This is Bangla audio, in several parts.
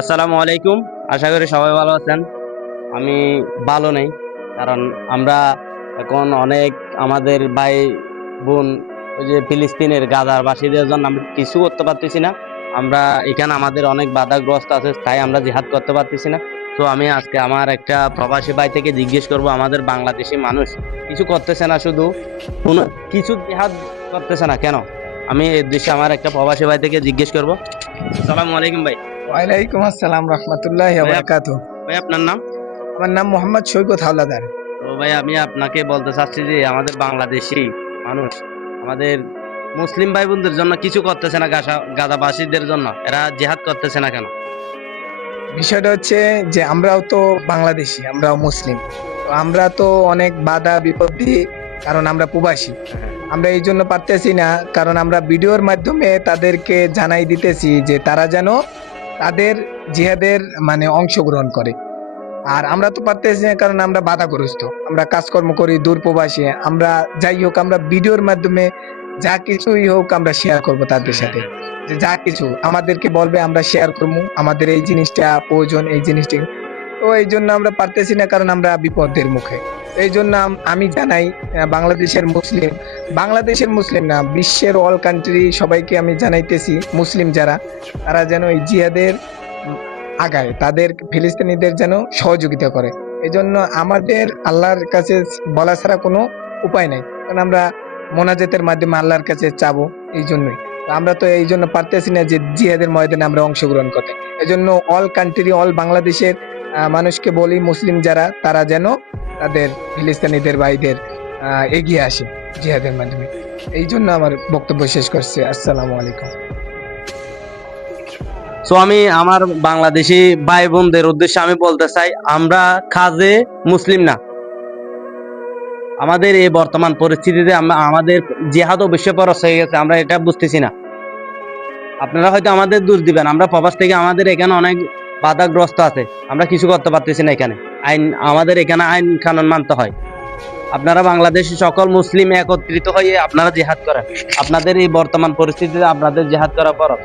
আসসালামু আলাইকুম। আশা করি সবাই ভালো আছেন। আমি ভালো নেই, কারণ আমরা এখন অনেক আমাদের ভাই বোন ওই যে ফিলিস্তিনের গাজাবাসীদের জন্য আমরা কিছু করতে পারতেছি না। আমরা এখানে আমাদের অনেক বাধাগ্রস্ত আছে, তাই আমরা জিহাদ করতে পারতেছি না। তো আমি আজকে আমার একটা প্রবাসী ভাই থেকে জিজ্ঞেস করব, আমাদের বাংলাদেশি মানুষ কিছু করতেছে না, শুধু কোনো কিছু জিহাদ করতেছে না কেন? আমি এই উদ্দেশ্যে আমার একটা প্রবাসী ভাই থেকে জিজ্ঞেস করব। আসসালামু আলাইকুম ভাই। ওয়ালাইকুম আসসালাম রহমতুল্লাহি ওয়া ভাই বারাকাতুহু। ভাই আপনার নাম? আমার নাম মোহাম্মদ সৈকত হাওলাদার। তো ভাই আমি আপনাকে বলতে চাচ্ছি যে আমাদের বাংলাদেশি মানুষ আমাদের মুসলিম ভাই বোনদের জন্য কিছু করতেছে না, গাজাবাসীদের জন্য এরা জিহাদ করতেছে না কেন? বিষয়টা হচ্ছে যে আমরাও তো বাংলাদেশি, আমরাও মুসলিম। তো আমরা তো অনেক বাধা বিপত্তি, কারণ আমরা প্রবাসী। আমরা এই জন্য পারতেছি না, কারণ আমরা ভিডিওর মাধ্যমে তাদেরকে জানাই দিতেছি যে তারা যেন তাদের জিহাদের অংশগ্রহণ করে। আর আমরা তো পারতেছি না, কারণ আমরা বাধাগ্রস্ত, আমরা কাজকর্ম করি দূর প্রবাসে। আমরা যাই হোক, আমরা ভিডিওর মাধ্যমে যা কিছুই হোক আমরা শেয়ার করব তাদের সাথে। যে যা কিছু আমাদেরকে বলবে আমরা শেয়ার করবো, আমাদের এই জিনিসটা প্রয়োজন, এই জিনিসটা। তো এই জন্য আমরা পারতেছি না, কারণ আমরা বিপদের মুখে। এই জন্য আমি জানাই বাংলাদেশের মুসলিম না, বিশ্বের অল কান্ট্রি সবাইকে আমি জানাইতেছি, মুসলিম যারা, তারা যেন এই জিহাদের আগায়, তাদের ফিলিস্তিনিদের যেন সহযোগিতা করে। এই জন্য আমাদের আল্লাহর কাছে বলা ছাড়া কোনো উপায় নাই, কারণ আমরা মোনাজাতের মাধ্যমে আল্লাহর কাছে চাবো। এই জন্যই তো আমরা তো এই জন্য পারতেছি না যে জিহাদের ময়দানে আমরা অংশগ্রহণ করতে। এই জন্য অল কান্ট্রি, অল বাংলাদেশের মানুষকে বলি, মুসলিম যারা, তারা যেন তাদের ফিলিস্তিনিদের ভাইদের এগিয়ে আসে জিহাদের মাধ্যমে। এই জন্য আমার বক্তব্য শেষ করছি। আসসালামু আলাইকুম। তো আমি আমার বাংলাদেশি ভাই বোনদের উদ্দেশ্যে আমি বলতে চাই, আমরা খাজে মুসলিম না। আমাদের এই বর্তমান পরিস্থিতিতে আমাদের জিহাদ অবশ্যই ফরজ হয়ে গেছে, আমরা এটা বুঝতেছি না। আপনারা হয়তো আমাদের দোষ দিবেন, আমরা প্রবাস থেকে আমাদের এখানে অনেক বাধাগ্রস্ত আছে, আমরা কিছু করতে পারতেছি না। এখানে আমাদের এখানে আইন কানুন মানতে হয়। আপনারা বাংলাদেশি সকল মুসলিম একত্রিত হয়ে আপনারা জিহাদ করেন। আপনাদের এই বর্তমান পরিস্থিতিতে আপনাদের জিহাদ করা ফরজ,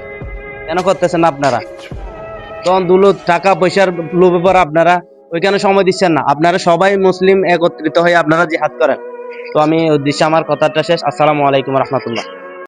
কেন করতেছেন না আপনারা? তখন টাকা পয়সার লোভে পড়ে আপনারা ওইখানে সময় দিচ্ছেন না। আপনারা সবাই মুসলিম একত্রিত হয়ে আপনারা জিহাদ করেন। তো আমি উদ্দেশ্যে আমার কথাটা শেষ। আসসালামু আলাইকুম রহমতুল্লাহ।